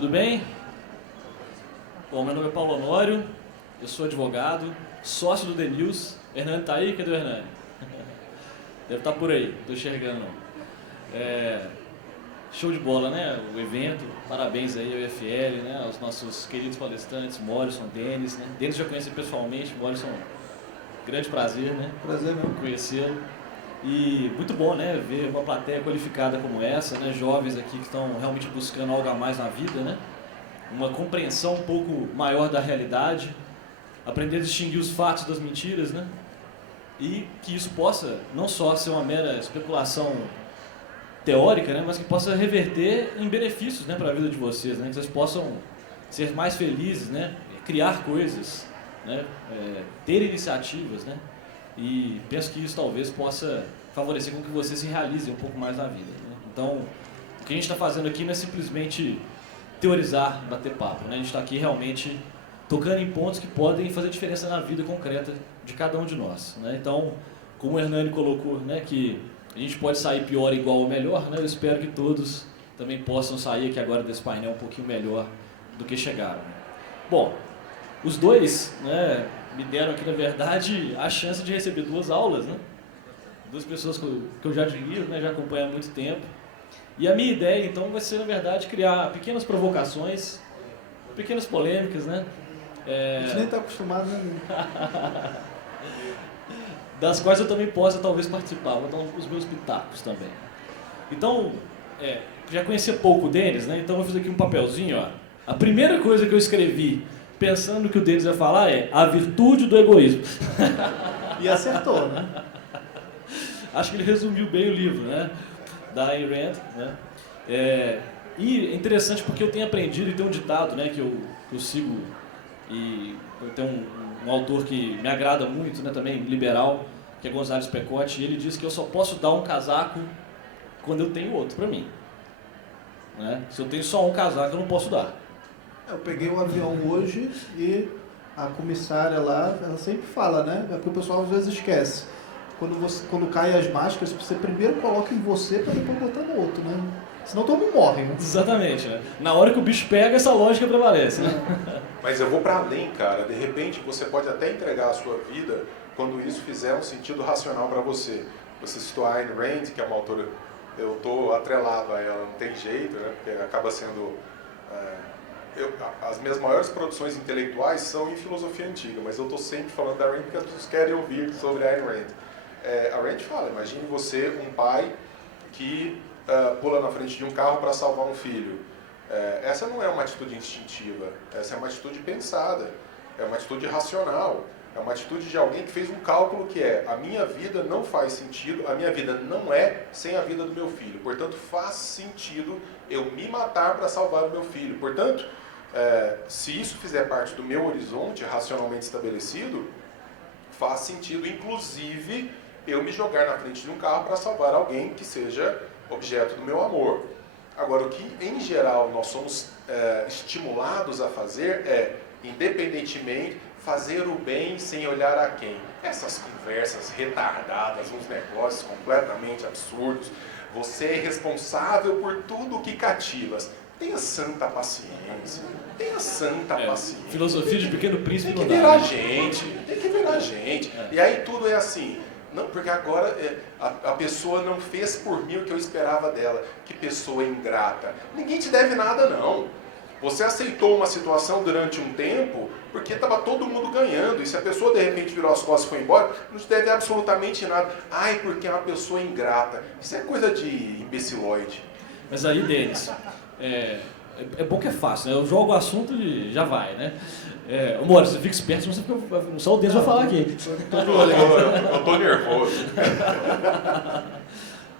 Tudo bem? Bom, meu nome é Paulo Honório, eu sou advogado, sócio do The News. Hernani tá aí? Cadê o Hernani? Deve estar por aí, não tô enxergando não. Show de bola, né? O evento, parabéns aí ao IFL, né? Aos nossos queridos palestrantes, Morrison, Denis, né? Denis já conheci pessoalmente, Morrison, grande prazer, né? Prazer mesmo. Conhecê-lo. E muito bom, né? Ver uma plateia qualificada como essa, né? Jovens aqui que estão realmente buscando algo a mais na vida, né? Uma compreensão um pouco maior da realidade, aprender a distinguir os fatos das mentiras, né? E que isso possa não só ser uma mera especulação teórica, né? Mas que possa reverter em benefícios, né? Para a vida de vocês, né? Que vocês possam ser mais felizes, né? Criar coisas, né? Ter iniciativas, né? E penso que isso talvez possa favorecer com que você se realize um pouco mais na vida, né? Então, o que a gente está fazendo aqui não é simplesmente teorizar, bater papo, né? A gente está aqui realmente tocando em pontos que podem fazer diferença na vida concreta de cada um de nós, né? Então, como o Hernani colocou, né, que a gente pode sair pior, igual ou melhor, né? Eu espero que todos também possam sair aqui agora desse painel um pouquinho melhor do que chegaram. Bom, os dois, né, me deram aqui, na verdade, a chance de receber duas aulas, né? Duas pessoas que eu já admiro, né, já acompanho há muito tempo. E a minha ideia, então, vai ser, na verdade, criar pequenas provocações, pequenas polêmicas, né? A gente nem está acostumado, né? Das quais eu também possa, talvez, participar. Vou dar os meus pitacos também. Então, já conhecia pouco o Denis, né? Então eu fiz aqui um papelzinho, ó. A primeira coisa que eu escrevi, pensando no que o Denis ia falar, é a virtude do egoísmo. E acertou, né? Acho que ele resumiu bem o livro, né? Da Ayn Rand, né? E é interessante porque eu tenho aprendido, e tem um ditado, né, que eu sigo, e eu tenho um autor que me agrada muito, né, também liberal, que é Gonzales Pecote, e ele diz que eu só posso dar um casaco quando eu tenho outro para mim, né? Se eu tenho só um casaco, eu não posso dar. Eu peguei um avião hoje e a comissária lá, ela sempre fala, né? É porque o pessoal às vezes esquece. Quando caem as máscaras, você primeiro coloca em você para depois botar no outro, né? Senão todo mundo morre, né? Exatamente, né? Na hora que o bicho pega, essa lógica prevalece, né? Mas eu vou para além, cara. De repente, você pode até entregar a sua vida quando isso fizer um sentido racional para você. Você citou a Ayn Rand, que é uma autora, eu estou atrelado a ela, não tem jeito, né? Porque acaba sendo... as minhas maiores produções intelectuais são em filosofia antiga, mas eu estou sempre falando da Rand porque as pessoas querem ouvir sobre a Ayn Rand. A Rand fala, imagine você, um pai que pula na frente de um carro para salvar um filho. Essa não é uma atitude instintiva, essa é uma atitude pensada, é uma atitude racional, é uma atitude de alguém que fez um cálculo que a minha vida não faz sentido, a minha vida não é sem a vida do meu filho, portanto faz sentido eu me matar para salvar o meu filho. Portanto, se isso fizer parte do meu horizonte racionalmente estabelecido, faz sentido, inclusive, eu me jogar na frente de um carro para salvar alguém que seja objeto do meu amor. Agora, o que, em geral, nós somos estimulados a fazer independentemente, fazer o bem sem olhar a quem. Essas conversas retardadas, uns negócios completamente absurdos. Você é responsável por tudo o que cativas. Tenha santa paciência. Tenha santa paciência. Filosofia de Pequeno Príncipe. Tem que virar gente. Tem que virar gente. E aí tudo é assim. Não, porque agora a pessoa não fez por mim o que eu esperava dela. Que pessoa ingrata. Ninguém te deve nada, não. Você aceitou uma situação durante um tempo porque estava todo mundo ganhando. E se a pessoa de repente virou as costas e foi embora, não te deve absolutamente nada. Ai, porque é uma pessoa ingrata. Isso é coisa de imbecilóide. Mas aí, Denis, é bom que é fácil, né? Eu jogo o assunto e já vai, né? Amor, você fica esperto, senão você fica, só o Denis vai falar aqui. Eu tô nervoso.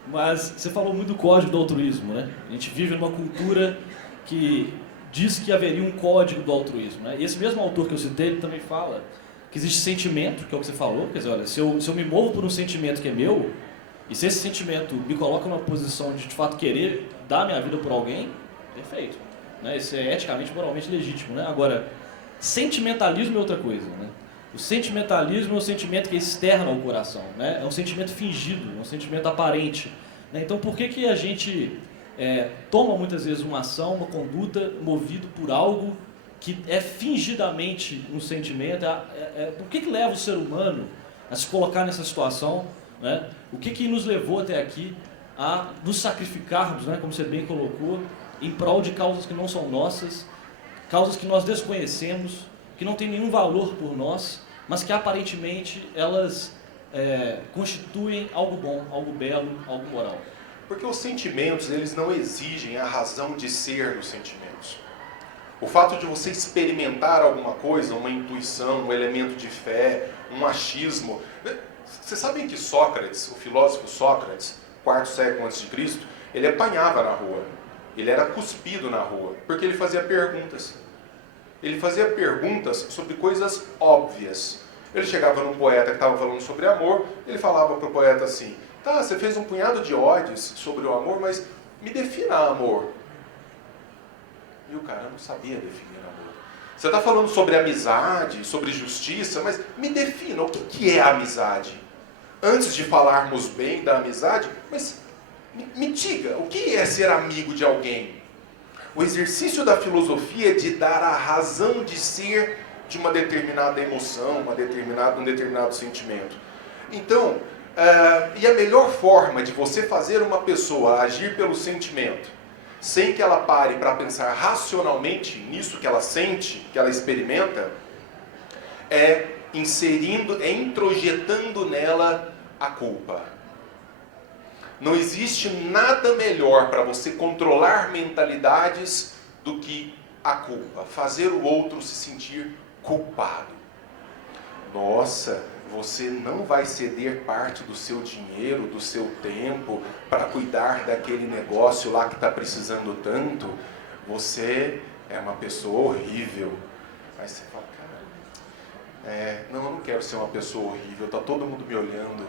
Mas você falou muito do código do altruísmo, né? A gente vive numa cultura que diz que haveria um código do altruísmo, né? E esse mesmo autor que eu citei, ele também fala que existe sentimento, que é o que você falou, quer dizer, olha, se eu me movo por um sentimento que é meu, e se esse sentimento me coloca numa posição de fato querer dar minha vida por alguém, perfeito, né? Isso é eticamente, moralmente legítimo, né? Agora, sentimentalismo é outra coisa, né? O sentimentalismo é um sentimento que é externo ao coração, né? É um sentimento fingido, é um sentimento aparente, né? Então, por que a gente toma muitas vezes uma ação, uma conduta, movido por algo que é fingidamente um sentimento. O que leva o ser humano a se colocar nessa situação, né? O que nos levou até aqui a nos sacrificarmos, né, como você bem colocou, em prol de causas que não são nossas, causas que nós desconhecemos, que não têm nenhum valor por nós, mas que aparentemente elas constituem algo bom, algo belo, algo moral. Porque os sentimentos, eles não exigem a razão de ser dos sentimentos. O fato de você experimentar alguma coisa, uma intuição, um elemento de fé, um achismo. Vocês sabem que Sócrates, o filósofo Sócrates, quarto século antes de Cristo, ele apanhava na rua. Ele era cuspido na rua, porque ele fazia perguntas. Ele fazia perguntas sobre coisas óbvias. Ele chegava num poeta que estava falando sobre amor, ele falava para o poeta assim: tá, você fez um punhado de odes sobre o amor, mas me defina amor. E o cara não sabia definir amor. Você está falando sobre amizade, sobre justiça, mas me defina, o que é amizade? Antes de falarmos bem da amizade, mas me diga, o que é ser amigo de alguém? O exercício da filosofia é de dar a razão de ser de uma determinada emoção, um determinado sentimento. Então, e a melhor forma de você fazer uma pessoa agir pelo sentimento, sem que ela pare para pensar racionalmente nisso que ela sente, que ela experimenta, é introjetando nela a culpa. Não existe nada melhor para você controlar mentalidades do que a culpa. Fazer o outro se sentir culpado. Nossa, você não vai ceder parte do seu dinheiro, do seu tempo, para cuidar daquele negócio lá que está precisando tanto. Você é uma pessoa horrível. Aí você fala, cara, não, eu não quero ser uma pessoa horrível, está todo mundo me olhando.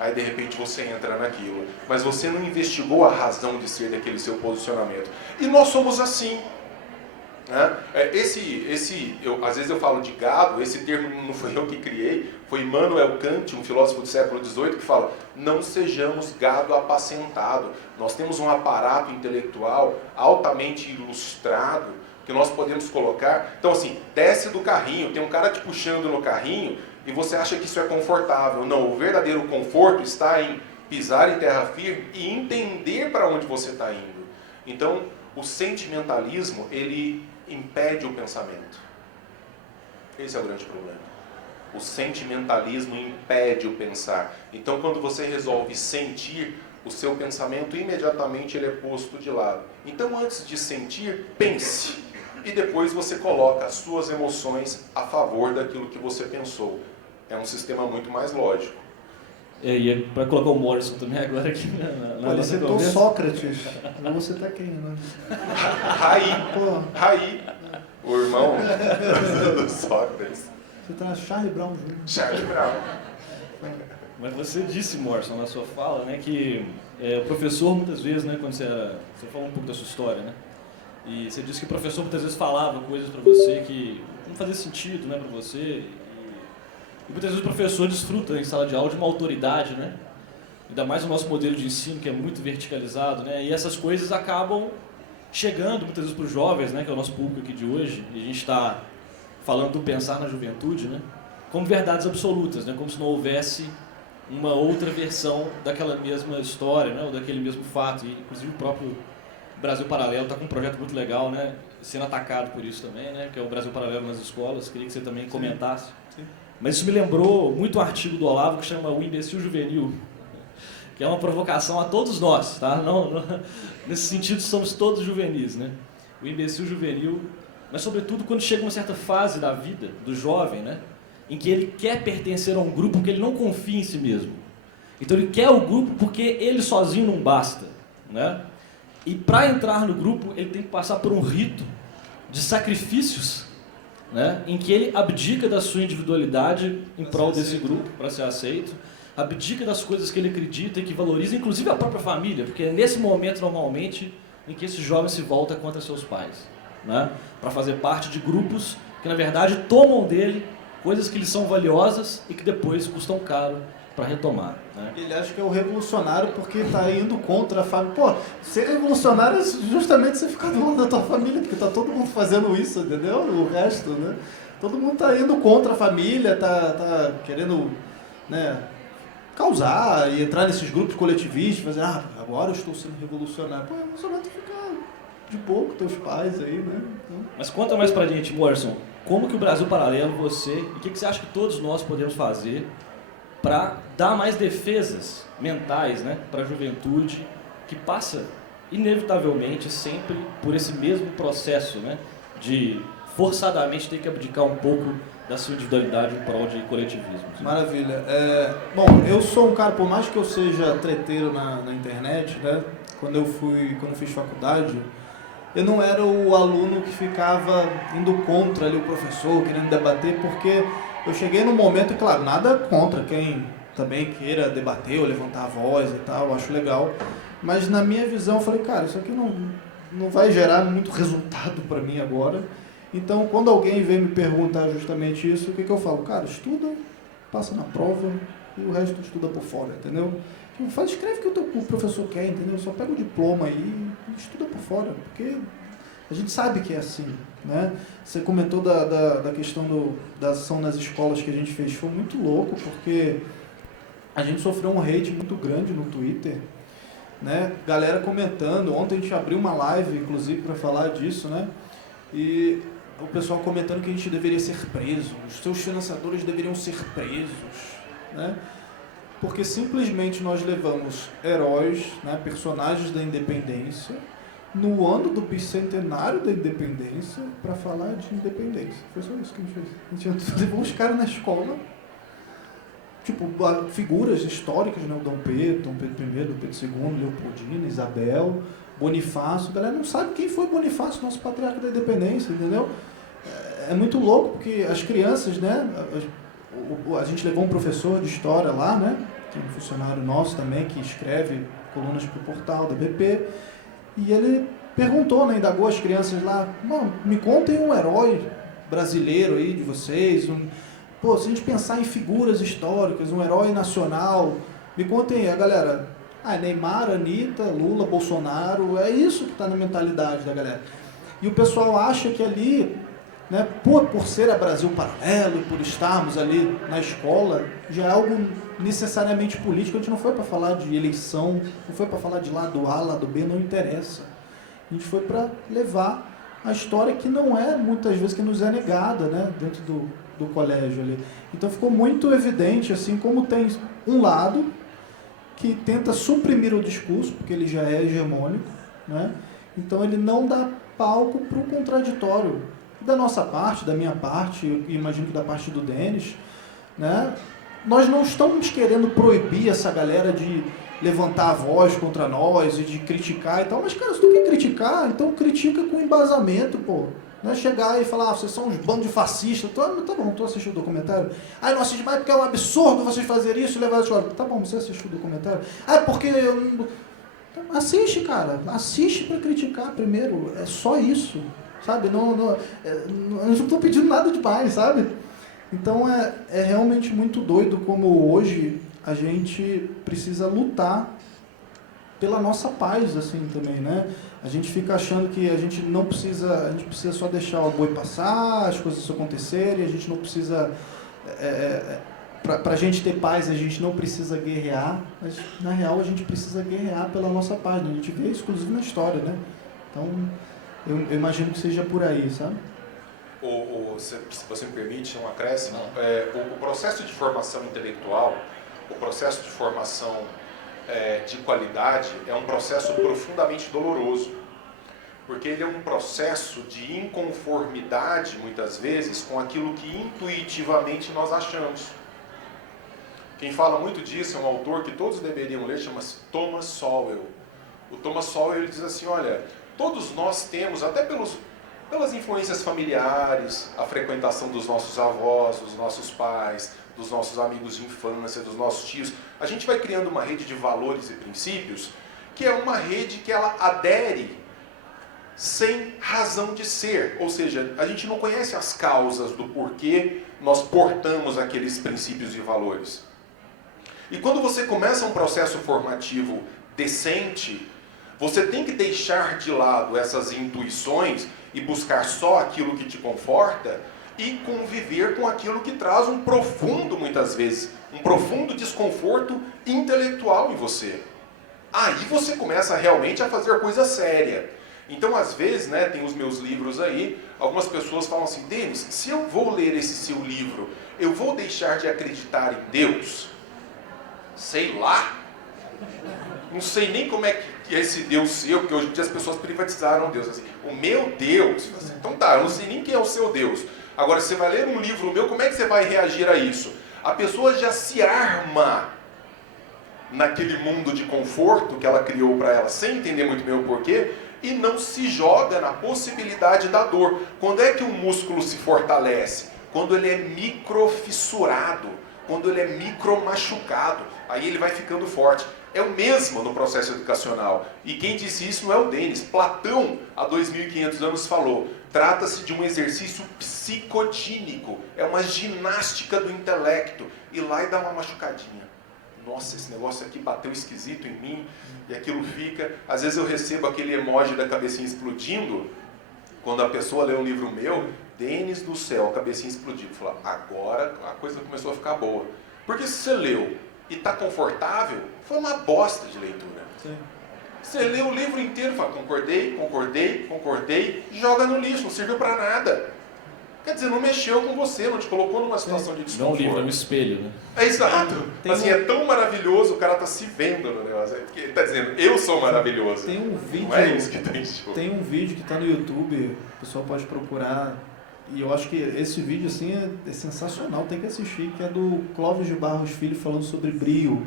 Aí de repente você entra naquilo. Mas você não investigou a razão de ser daquele seu posicionamento. E nós somos assim. Né? Às vezes eu falo de gado, esse termo não foi eu que criei, foi Immanuel Kant, um filósofo do século XVIII, que fala: não sejamos gado apacentado. Nós temos um aparato intelectual altamente ilustrado que nós podemos colocar. Então assim, desce do carrinho, tem um cara te puxando no carrinho e você acha que isso é confortável. Não, o verdadeiro conforto está em pisar em terra firme e entender para onde você está indo. Então, o sentimentalismo, ele impede o pensamento. Esse é o grande problema. O sentimentalismo impede o pensar. Então, quando você resolve sentir, o seu pensamento imediatamente ele é posto de lado. Então, antes de sentir, pense. E depois você coloca as suas emoções a favor daquilo que você pensou. É um sistema muito mais lógico. E para colocar o Morrison também agora aqui na Ele citou Sócrates. Você tá quem, né? Raí, o irmão do Sócrates. Você tá Charlie Brown Jr. Charlie Brown. Mas você disse, Morrison, na sua fala, né, que o professor muitas vezes, né, quando você falou um pouco da sua história, né, e você disse que o professor muitas vezes falava coisas para você que não fazia sentido, né, para você. E muitas vezes o professor desfruta em sala de aula de uma autoridade, né? Ainda mais o nosso modelo de ensino, que é muito verticalizado, né? E essas coisas acabam chegando muitas vezes para os jovens, né? Que é o nosso público aqui de hoje. E a gente está falando do pensar na juventude, né? Como verdades absolutas, né? Como se não houvesse uma outra versão daquela mesma história, né? Ou daquele mesmo fato. E, inclusive, o próprio Brasil Paralelo está com um projeto muito legal, né? Sendo atacado por isso também, né? Que é o Brasil Paralelo nas escolas. Queria que você também comentasse. Sim. Mas isso me lembrou muito um artigo do Olavo que chama O Imbecil Juvenil, que é uma provocação a todos nós, tá? Não, nesse sentido, somos todos juvenis, né? O imbecil juvenil, mas sobretudo quando chega uma certa fase da vida do jovem, né? Em que ele quer pertencer a um grupo porque ele não confia em si mesmo. Então ele quer o grupo porque ele sozinho não basta, né? E para entrar no grupo, ele tem que passar por um rito de sacrifícios, né, em que ele abdica da sua individualidade em prol desse grupo, para ser aceito, abdica das coisas que ele acredita e que valoriza, inclusive a própria família, porque é nesse momento, normalmente, em que esse jovem se volta contra seus pais, né, para fazer parte de grupos que, na verdade, tomam dele coisas que lhes são valiosas e que depois custam caro para retomar, né? Ele acha que é o revolucionário porque está indo contra a família. Pô, ser revolucionário é justamente você ficar do lado da tua família, porque tá todo mundo fazendo isso, entendeu? O resto, né? Todo mundo tá indo contra a família, tá querendo, né, causar e entrar nesses grupos coletivistas, fazer, agora eu estou sendo revolucionário. Pô, revolucionário tu ficar de boa com teus pais aí, né? Então... Mas conta mais pra gente, Morrison, como que o Brasil Paralelo, você, e o que você acha que todos nós podemos fazer para dar mais defesas mentais, né, para a juventude que passa inevitavelmente sempre por esse mesmo processo, né, de forçadamente ter que abdicar um pouco da sua individualidade em prol de coletivismo. Né? Maravilha. Bom, eu sou um cara, por mais que eu seja treteiro na internet, né, quando eu fiz faculdade, eu não era o aluno que ficava indo contra ali o professor, querendo debater, porque eu cheguei num momento, claro, nada contra quem também queira debater ou levantar a voz e tal, eu acho legal, mas na minha visão eu falei, cara, isso aqui não vai gerar muito resultado para mim agora, então quando alguém vem me perguntar justamente isso, o que eu falo? Cara, estuda, passa na prova e o resto estuda por fora, entendeu? Tipo, escreve o que o professor quer, entendeu? Só pega o diploma aí e estuda por fora, porque a gente sabe que é assim, né? Você comentou da questão da ação nas escolas que a gente fez, foi muito louco, porque a gente sofreu um hate muito grande no Twitter, né? Galera comentando, ontem a gente abriu uma live, inclusive, para falar disso, né? E o pessoal comentando que a gente deveria ser preso, os seus financiadores deveriam ser presos, né? Porque simplesmente nós levamos heróis, né, personagens da independência, no ano do bicentenário da independência, para falar de independência. Foi só isso que a gente fez. A gente levou os caras na escola, tipo, figuras históricas, né, o Dom Pedro I, Dom Pedro II, Leopoldina, Isabel, Bonifácio. A galera não sabe quem foi Bonifácio, nosso patriarca da independência, entendeu? É muito louco, porque as crianças, né, a gente levou um professor de história lá, né, que é um funcionário nosso também, que escreve colunas para o portal da BP, e ele perguntou, né, indagou as crianças lá, me contem um herói brasileiro aí de vocês, pô, se a gente pensar em figuras históricas, um herói nacional, me contem aí, a galera, Neymar, Anitta, Lula, Bolsonaro, é isso que está na mentalidade da galera. E o pessoal acha que ali, né, por ser a Brasil Paralelo e por estarmos ali na escola, já é algo necessariamente político. A gente não foi para falar de eleição, não foi para falar de lado A, lado B, não interessa. A gente foi para levar a história que não é, muitas vezes, que nos é negada, né, dentro do colégio ali. Então ficou muito evidente, assim, como tem um lado que tenta suprimir o discurso, porque ele já é hegemônico, né, então ele não dá palco para o contraditório. Da nossa parte, da minha parte, eu imagino que da parte do Denis, né? Nós não estamos querendo proibir essa galera de levantar a voz contra nós e de criticar e tal, mas, cara, se tu quer criticar, então critica com embasamento, pô. Não é chegar e falar, vocês são uns bandos de fascistas, tá bom, tu assistiu o documentário? Não assiste mais porque é um absurdo vocês fazerem isso e levar a história. Tá bom, você assistiu o documentário? Porque eu não... Assiste, cara, assiste para criticar primeiro, é só isso. Sabe, eu não estou pedindo nada demais, sabe? Então é realmente muito doido como hoje a gente precisa lutar pela nossa paz, assim, também, né? A gente fica achando que a gente precisa só deixar o boi passar, as coisas acontecerem, a gente não precisa... Para a gente ter paz, a gente não precisa guerrear, mas na real a gente precisa guerrear pela nossa paz, né? A gente vê isso, inclusive, na história, né? Então... Eu imagino que seja por aí, sabe? Se você me permite um acréscimo, o processo de formação intelectual, o processo de formação de qualidade é um processo profundamente doloroso, porque ele é um processo de inconformidade, muitas vezes, com aquilo que intuitivamente nós achamos. Quem fala muito disso é um autor que todos deveriam ler, chama-se Thomas Sowell. O Thomas Sowell, ele diz assim, olha... Todos nós temos, até pelas influências familiares, a frequentação dos nossos avós, dos nossos pais, dos nossos amigos de infância, dos nossos tios, a gente vai criando uma rede de valores e princípios que é uma rede que ela adere sem razão de ser, ou seja, a gente não conhece as causas do porquê nós portamos aqueles princípios e valores. E quando você começa um processo formativo decente, você tem que deixar de lado essas intuições e buscar só aquilo que te conforta e conviver com aquilo que traz um profundo, muitas vezes, um profundo desconforto intelectual em você. Aí você começa realmente a fazer coisa séria. Então, às vezes, né, tem os meus livros aí, algumas pessoas falam assim, Denis, se eu vou ler esse seu livro, eu vou deixar de acreditar em Deus? Sei lá. Não sei nem como é que é esse Deus seu, porque hoje em dia as pessoas privatizaram Deus. Assim, o meu Deus, então tá, eu não sei nem quem é o seu Deus. Agora, você vai ler um livro meu, como é que você vai reagir a isso? A pessoa já se arma naquele mundo de conforto que ela criou para ela, sem entender muito bem o porquê, e não se joga na possibilidade da dor. Quando é que um músculo se fortalece? Quando ele é microfissurado, quando ele é micromachucado, aí ele vai ficando forte. É o mesmo no processo educacional. E quem disse isso não é o Denis. Platão, há 2.500 anos, falou: trata-se de um exercício psicotínico, é uma ginástica do intelecto. Ir lá e dar uma machucadinha. Nossa, esse negócio aqui bateu esquisito em mim, e aquilo fica... Às vezes eu recebo aquele emoji da cabecinha explodindo, quando a pessoa lê um livro meu, Denis do céu, a cabecinha explodindo. Fala, agora a coisa começou a ficar boa. Porque se você leu e está confortável, foi uma bosta de leitura. Sim. Você lê o livro inteiro e fala, concordei, joga no lixo, não serviu para nada. Quer dizer, não mexeu com você, não te colocou numa situação de desconforto. Não é um livro, é um espelho, né? É exato. Assim, é tão maravilhoso, o cara está se vendo no negócio. Ele está dizendo, eu sou maravilhoso. Tem um vídeo, não é isso que tem show. Tem um vídeo que está no YouTube, o pessoal pode procurar, e eu acho que esse vídeo assim é sensacional, tem que assistir, que é do Clóvis de Barros Filho falando sobre brio.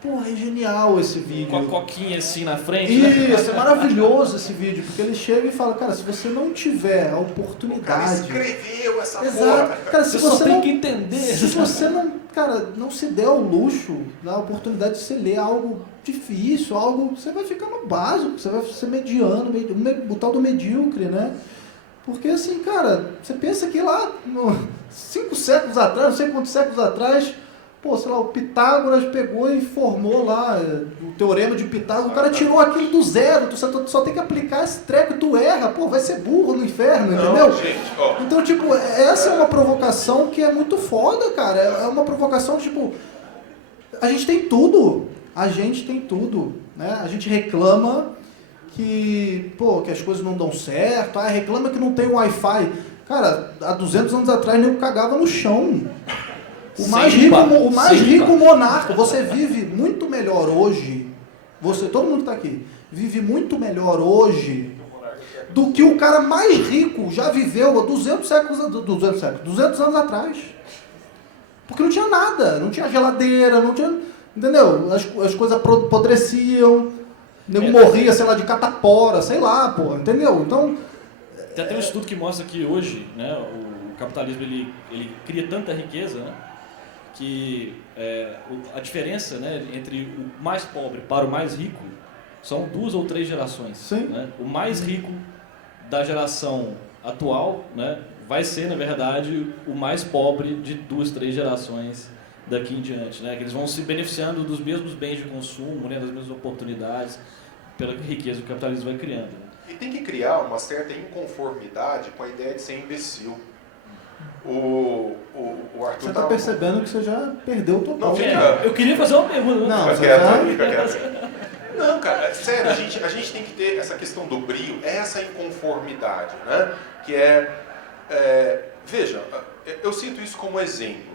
Porra, é genial esse vídeo. Com a coquinha assim na frente, né? Isso, é maravilhoso esse vídeo, porque ele chega e fala, cara, se você não tiver a oportunidade... O cara escreveu essa Exato. porra. Cara, se Você só você tem não, que entender. se você não, cara, não se der ao luxo, da oportunidade de você ler algo difícil, algo, você vai ficar no básico, você vai ser mediano, o tal do medíocre, né? Porque assim, cara, você pensa que lá, 5 séculos atrás, não sei quantos séculos atrás, pô, sei lá, o Pitágoras pegou e formou lá o teorema de Pitágoras, o cara tirou aquilo do zero, tu só tem que aplicar esse treco e tu erra, pô, vai ser burro no inferno, entendeu? Gente, ó. Então, tipo, essa é uma provocação que é muito foda, cara, é uma provocação, tipo, a gente tem tudo, né? A gente reclama que, pô, que as coisas não dão certo, reclama que não tem Wi-Fi. Cara, há 200 anos atrás nem cagava no chão. O mais rico monarca, você vive muito melhor hoje, todo mundo que está aqui, vive muito melhor hoje do que o cara mais rico já viveu há 200 anos atrás. Porque não tinha nada, não tinha geladeira, não tinha, entendeu? As coisas apodreciam, o nego morria, sei lá, de catapora, sei lá, pô, entendeu? Então... Tem até um estudo que mostra que hoje, né, o capitalismo ele cria tanta riqueza, né, que a diferença, né, entre o mais pobre para o mais rico são 2 ou 3 gerações. Sim. Né? O mais rico da geração atual, né, vai ser, na verdade, o mais pobre de 2, 3 gerações daqui em diante. Né? Que eles vão se beneficiando dos mesmos bens de consumo, né, das mesmas oportunidades, pela riqueza que o capitalismo vai criando. Né? E tem que criar uma certa inconformidade com a ideia de ser imbecil. O Arthur Você está percebendo que você já perdeu total. Não, fica... Eu queria fazer uma pergunta. Não, fica quieto. Não, cara, sério, a gente tem que ter essa questão do brio, essa inconformidade, né? Que veja, eu cito isso como exemplo.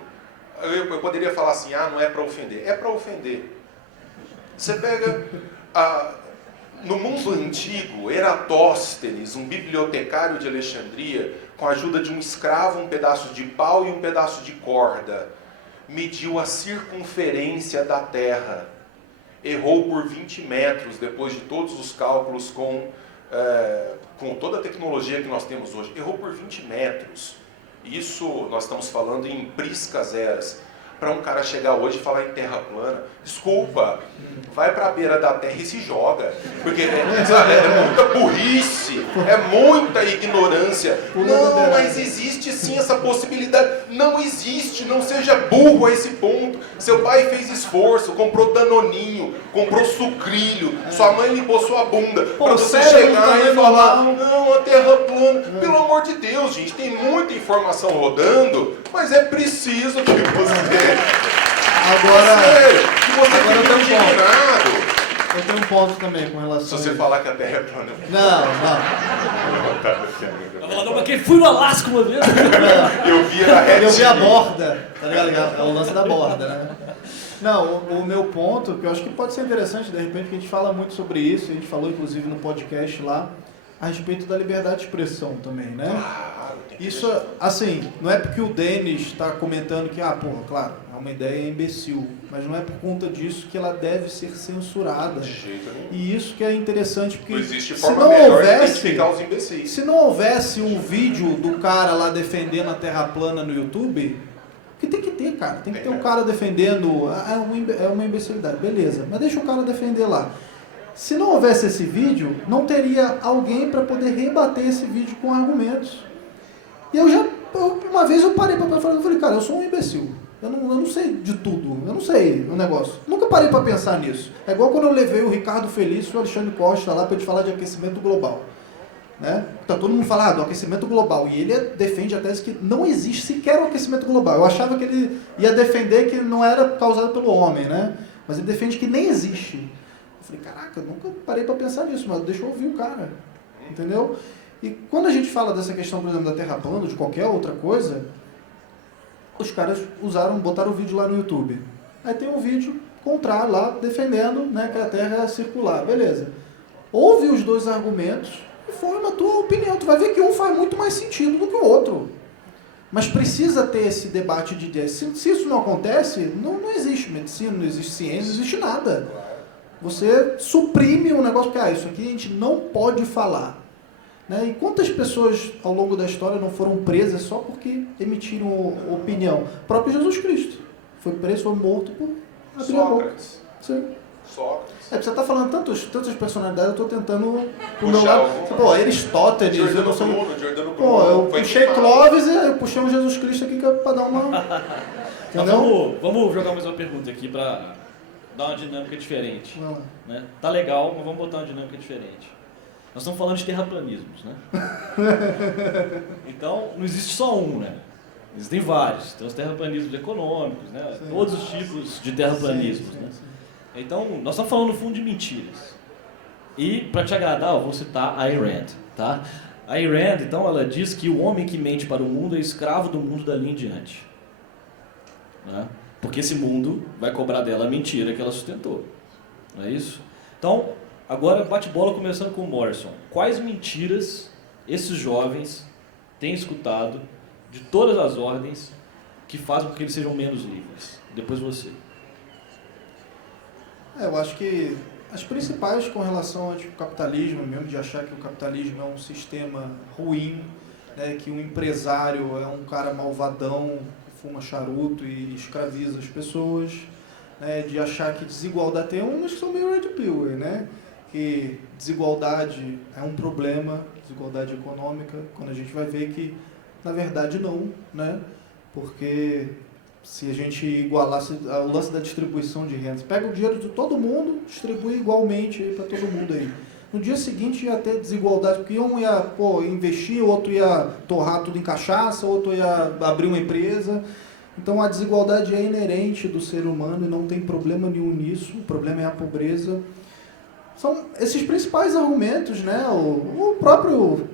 Eu poderia falar assim, não é para ofender. É para ofender. Você pega... No mundo antigo, Eratóstenes, um bibliotecário de Alexandria, com a ajuda de um escravo, um pedaço de pau e um pedaço de corda, mediu a circunferência da Terra. Errou por 20 metros, depois de todos os cálculos com toda a tecnologia que nós temos hoje. Errou por 20 metros. Isso nós estamos falando em priscas eras. para um cara chegar hoje e falar em terra plana, desculpa, vai para a beira da terra e se joga. Porque sabe, é muita burrice, é muita ignorância. Não, mas existe sim essa possibilidade. Não existe, não seja burro a esse ponto. Seu pai fez esforço, comprou danoninho, comprou sucrilho, sua mãe limpou sua bunda. Para você chegar e falar, não, a terra plana. Pelo amor de Deus, gente, tem muita informação rodando, mas é preciso que você... Agora fique indignado. Eu tenho um ponto também com relação Se você a isso. falar que a Terra é plana... Não. Porque fui no Alasca uma vez. Eu vi na Red Eu vi a TV. borda, tá ligado? É o lance da borda, né? Não, o meu ponto, que eu acho que pode ser interessante, de repente, que a gente fala muito sobre isso, a gente falou inclusive no podcast lá, a respeito da liberdade de expressão também, né? Claro, tem que Isso, assim, não é porque o Denis está comentando que, claro, é uma ideia imbecil, mas não é por conta disso que ela deve ser censurada. De jeito nenhum. E isso que é interessante, porque Não existe se forma não melhor de houvesse, identificar os imbecis. se não houvesse um vídeo do cara lá defendendo a Terra plana no YouTube, que tem que ter, cara, tem que ter um cara defendendo, é uma imbecilidade, beleza, mas deixa o cara defender lá. Se não houvesse esse vídeo, não teria alguém para poder rebater esse vídeo com argumentos. E uma vez eu parei para pensar, eu falei, cara, eu sou um imbecil. Eu não sei de tudo, eu não sei o negócio. Nunca parei para pensar nisso. É igual quando eu levei o Ricardo Felício e o Alexandre Costa lá para gente falar de aquecimento global. Né? Então todo mundo fala do aquecimento global. E ele defende a tese que não existe sequer o aquecimento global. Eu achava que ele ia defender que não era causado pelo homem, né? Mas ele defende que nem existe. Eu falei, caraca, eu nunca parei para pensar nisso, mas deixa eu ouvir o cara. Entendeu? E quando a gente fala dessa questão, por exemplo, da Terra plana, ou de qualquer outra coisa, os caras botaram o vídeo lá no YouTube. Aí tem um vídeo contrário lá, defendendo, né, que a Terra é circular. Beleza. Ouve os dois argumentos e forma a tua opinião. Tu vai ver que um faz muito mais sentido do que o outro. Mas precisa ter esse debate de ideias. Se isso não acontece, não existe medicina, não existe ciência, não existe nada. Você suprime um negócio que, isso aqui a gente não pode falar. Né? E quantas pessoas ao longo da história não foram presas só porque emitiram opinião? O próprio Jesus Cristo foi preso, foi morto por abrir a boca. Sim. Sócrates. Você está falando tantas personalidades, eu estou tentando... Aristóteles... Giordano Bruno, eu puxei Clóvis e eu puxei um Jesus Cristo aqui para dar uma... Então, vamos jogar mais uma pergunta aqui para dar uma dinâmica diferente. Né? Tá legal, mas vamos botar uma dinâmica diferente. Nós estamos falando de terraplanismos, né? Então, não existe só um, né? Existem vários. Tem os terraplanismos econômicos, né? Sim. Todos os tipos de terraplanismos, sim. Então, nós estamos falando no fundo de mentiras. E, para te agradar, eu vou citar a Ayn Rand, tá? A Ayn Rand, então, ela diz que o homem que mente para o mundo é escravo do mundo dali em diante. Né? Porque esse mundo vai cobrar dela a mentira que ela sustentou. Não é isso? Então, agora bate bola começando com o Morrison. Quais mentiras esses jovens têm escutado de todas as ordens que fazem com que eles sejam menos livres? Depois você. Eu acho que as principais com relação ao capitalismo, mesmo de achar que o capitalismo é um sistema ruim, né, que um empresário é um cara malvadão, que fuma charuto e escraviza as pessoas, né, de achar que desigualdade tem umas que são meio red pill, né? Que desigualdade é um problema, desigualdade econômica, quando a gente vai ver que, na verdade, não, né? Porque se a gente igualasse o lance da distribuição de rendas, pega o dinheiro de todo mundo, distribui igualmente para todo mundo aí. No dia seguinte ia ter desigualdade, porque um ia investir, o outro ia torrar tudo em cachaça, o outro ia abrir uma empresa. Então a desigualdade é inerente do ser humano e não tem problema nenhum nisso, o problema é a pobreza. São esses principais argumentos, né? O próprio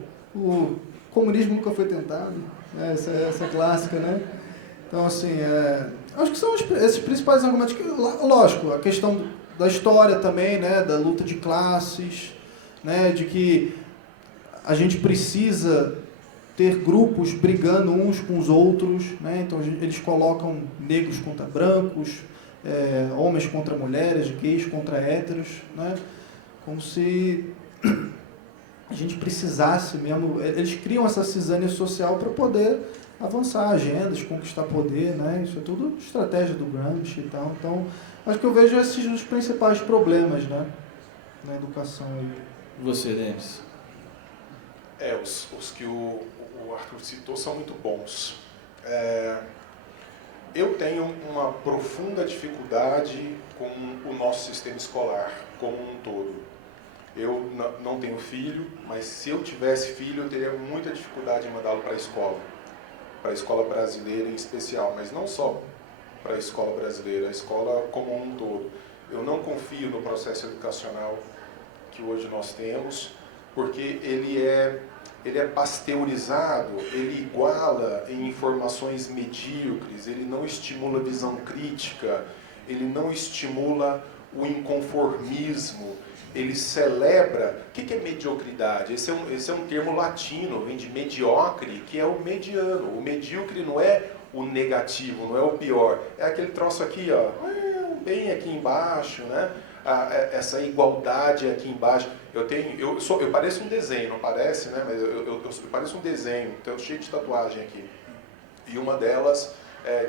comunismo nunca foi tentado, né? Essa clássica, né? Então, assim, acho que são esses principais argumentos. Lógico, a questão da história também, né? Da luta de classes, né? De que a gente precisa ter grupos brigando uns com os outros, né? Então eles colocam negros contra brancos, homens contra mulheres, gays contra héteros, né? Como se a gente precisasse mesmo, eles criam essa cisânia social para poder avançar agendas, conquistar poder, né? Isso é tudo estratégia do Gramsci e tal. Então, acho que eu vejo esses os principais problemas, né, na educação aí. Você, Denis? Os que o Arthur citou são muito bons. Eu tenho uma profunda dificuldade com o nosso sistema escolar como um todo. Eu não tenho filho, mas se eu tivesse filho, eu teria muita dificuldade em mandá-lo para a escola brasileira em especial, mas não só para a escola brasileira, a escola como um todo. Eu não confio no processo educacional que hoje nós temos, porque ele é pasteurizado, ele iguala em informações medíocres, ele não estimula visão crítica, ele não estimula o inconformismo, ele celebra... O que é mediocridade? Esse é um termo latino, vem de mediocre, que é o mediano. O medíocre não é o negativo, não é o pior. É aquele troço aqui, ó, bem aqui embaixo, né? Essa igualdade aqui embaixo. Eu pareço um desenho, não parece, né? Mas eu pareço um desenho, então cheio de tatuagem aqui. E uma delas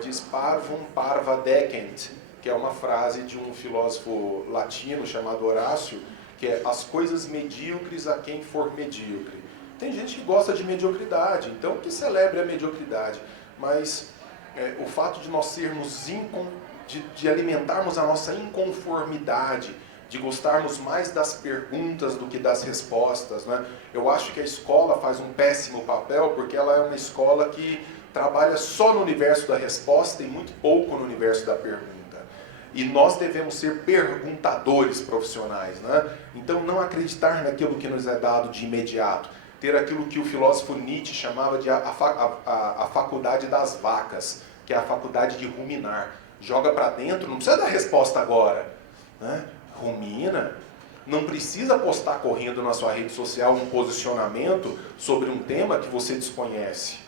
diz parvum parva decent, que é uma frase de um filósofo latino chamado Horácio, que é as coisas medíocres a quem for medíocre. Tem gente que gosta de mediocridade, então que celebre a mediocridade, mas o fato de nós sermos de alimentarmos a nossa inconformidade, de gostarmos mais das perguntas do que das respostas, né? Eu acho que a escola faz um péssimo papel, porque ela é uma escola que trabalha só no universo da resposta e muito pouco no universo da pergunta. E nós devemos ser perguntadores profissionais, né? Então, não acreditar naquilo que nos é dado de imediato. Ter aquilo que o filósofo Nietzsche chamava de a faculdade das vacas, que é a faculdade de ruminar. Joga para dentro, não precisa dar resposta agora, né? Rumina. Não precisa postar correndo na sua rede social um posicionamento sobre um tema que você desconhece.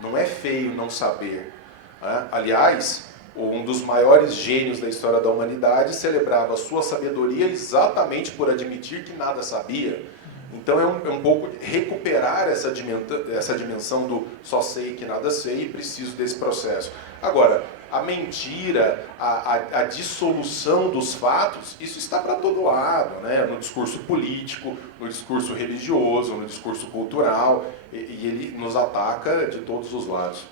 Não é feio não saber, né? Aliás, um dos maiores gênios da história da humanidade celebrava a sua sabedoria exatamente por admitir que nada sabia. Então é um pouco recuperar essa dimensão do só sei que nada sei e preciso desse processo. Agora, a mentira, a dissolução dos fatos, isso está para todo lado, né? No discurso político, no discurso religioso, no discurso cultural, e ele nos ataca de todos os lados.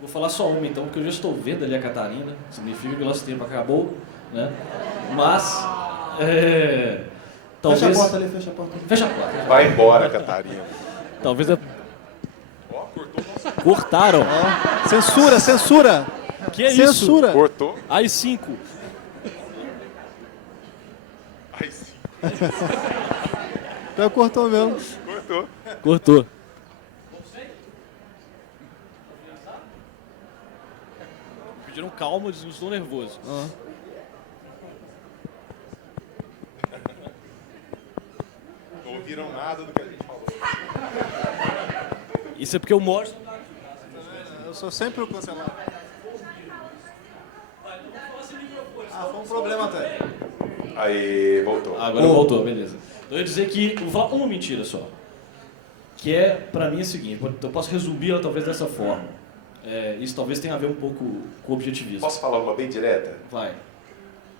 Vou falar só uma então, porque eu já estou vendo ali a Catarina, significa que o nosso tempo acabou, né? Mas, talvez... Fecha a porta ali, fecha a porta. Fecha a porta. Vai embora, Catarina. Talvez... Cortou nossa... Cortaram. Censura, censura! Que é censura. isso? Cortou? Aí 5. Ai, sim. Então cortou mesmo. Cortou. Cortou. Pediram calma, eles não estão nervosos. Não ouviram nada do que a gente falou. Isso é porque eu mostro. Eu sou sempre o cancelado. Foi um problema até. Aí, voltou. Agora voltou, beleza. Então eu ia dizer que, vou falar uma mentira só. Que é, pra mim, é o seguinte, eu posso resumir ela talvez dessa forma. Isso talvez tenha a ver um pouco com o objetivismo. Posso falar uma bem direta? Vai.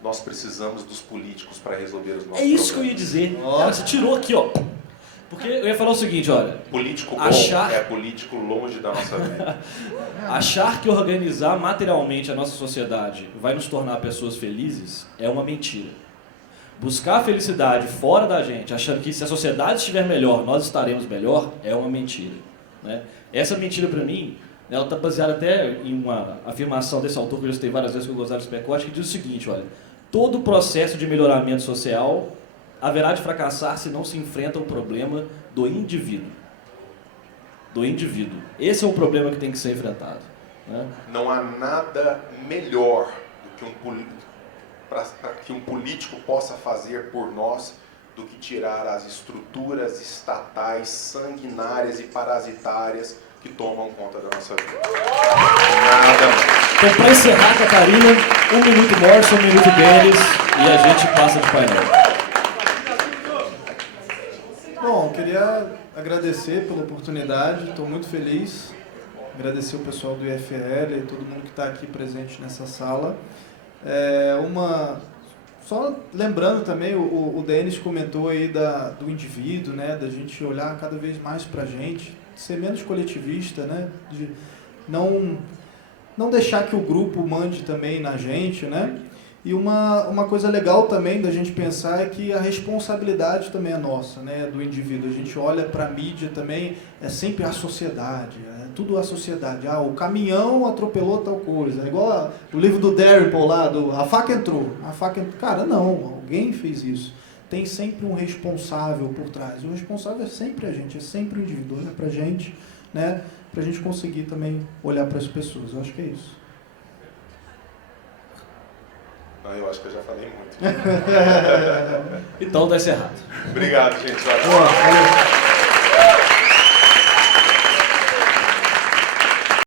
Nós precisamos dos políticos para resolver os nossos É isso que eu problemas. ia dizer. Cara, você tirou aqui, ó. Porque eu ia falar o seguinte, olha. Político bom Achar- é político longe da nossa vida. Achar que organizar materialmente a nossa sociedade vai nos tornar pessoas felizes é uma mentira. Buscar a felicidade fora da gente, achando que se a sociedade estiver melhor, nós estaremos melhor, é uma mentira, né? Essa mentira, para mim, ela está baseada até em uma afirmação desse autor que eu já citei várias vezes, que é o Gonzalo Specotti, que diz o seguinte, olha, todo processo de melhoramento social haverá de fracassar se não se enfrenta o problema do indivíduo. Do indivíduo. Esse é o problema que tem que ser enfrentado, né? Não há nada melhor do que um político possa fazer por nós do que tirar as estruturas estatais, sanguinárias e parasitárias que tomam conta da nossa vida. Nada mais. Então, para encerrar, Catarina, 1 minuto Morrison, 1 minuto Denis e a gente passa de painel. Bom, queria só agradecer pela oportunidade, estou muito feliz. Agradecer o pessoal do IFL e todo mundo que está aqui presente nessa sala. Só lembrando também, o Denis comentou aí do indivíduo, né, da gente olhar cada vez mais para a gente, ser menos coletivista, né, de não deixar que o grupo mande também na gente, né. E uma coisa legal também da gente pensar é que a responsabilidade também é nossa, né, do indivíduo. A gente olha para a mídia também, é sempre a sociedade, tudo a sociedade. O caminhão atropelou tal coisa. É igual o livro do Dalrymple lá, A Faca Entrou. Cara, não, alguém fez isso. Tem sempre um responsável por trás. O responsável é sempre a gente, é sempre o indivíduo. Olha pra gente, né, pra gente conseguir também olhar para as pessoas. Eu acho que é isso. Eu acho que eu já falei muito. Então tá encerrado. Obrigado, gente. Boa, valeu.